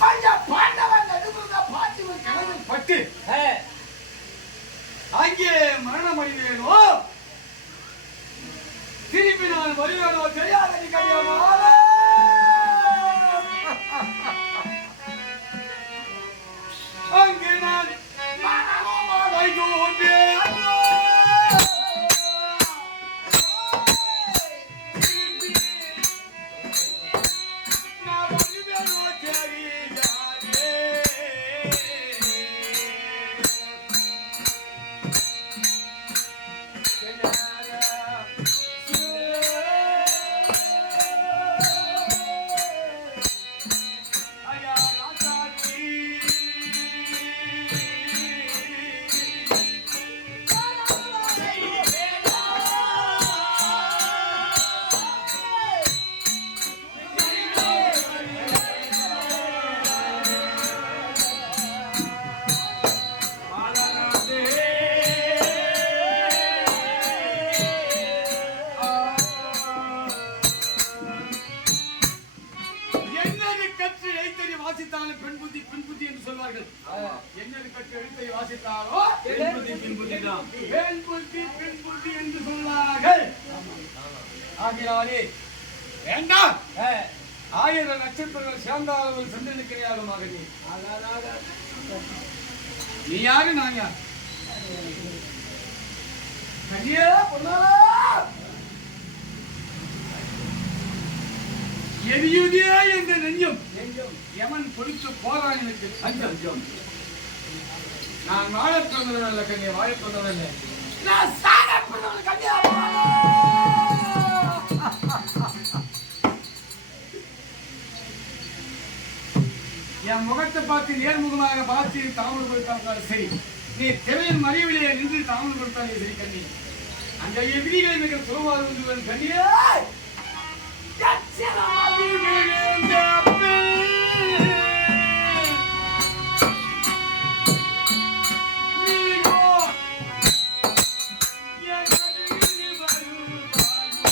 பாண்டவன் நடுவுல பாட்டி ஒரு கனவில் பட்டு அங்கே மரணம் அடைவேனோ திரும்பி நான் வருவேனோ தெரியாதடி கல்யாணம் அங்கே நான் வாசித்தாலும் பெண் புத்தி பெண் புத்தி என்று சொல்வார்கள். என்னது கற்று எழுத்தை வாசித்தாலோ பெண் புத்தி பெண் புத்தி தான். பெண் புத்தி பெண் புத்தி என்று சொல்வார்கள். ஆகினாலே வேண்டாம். 1000 நட்சத்திரங்கள் சேர்ந்தாலும் சந்தனுக்கிறையாகுமாக நீ யாரு நான் யார்? கனியா பொன்னாலா எரியுதே என்ற நெஞ்சம் எவன் பொழித்து போறான் எனக்கு அஞ்சம். நான் வாழப் பிறந்தவன் அல்ல கண்ணியா, வாழப் பிறந்தவன் இல்லை, நான் சாகப் பிறந்தவன் கண்ணியா. என் முகத்தை பார்த்து நேர்முகமாக பார்த்து தாமல் கொடுத்தாலும் சரி, நீ திரையின் மறைவிலே நின்று தாமல் கொடுத்தாலே சரி கண்ணி. அந்த எதிரிகளை மிக சுலபாக கண்ணியா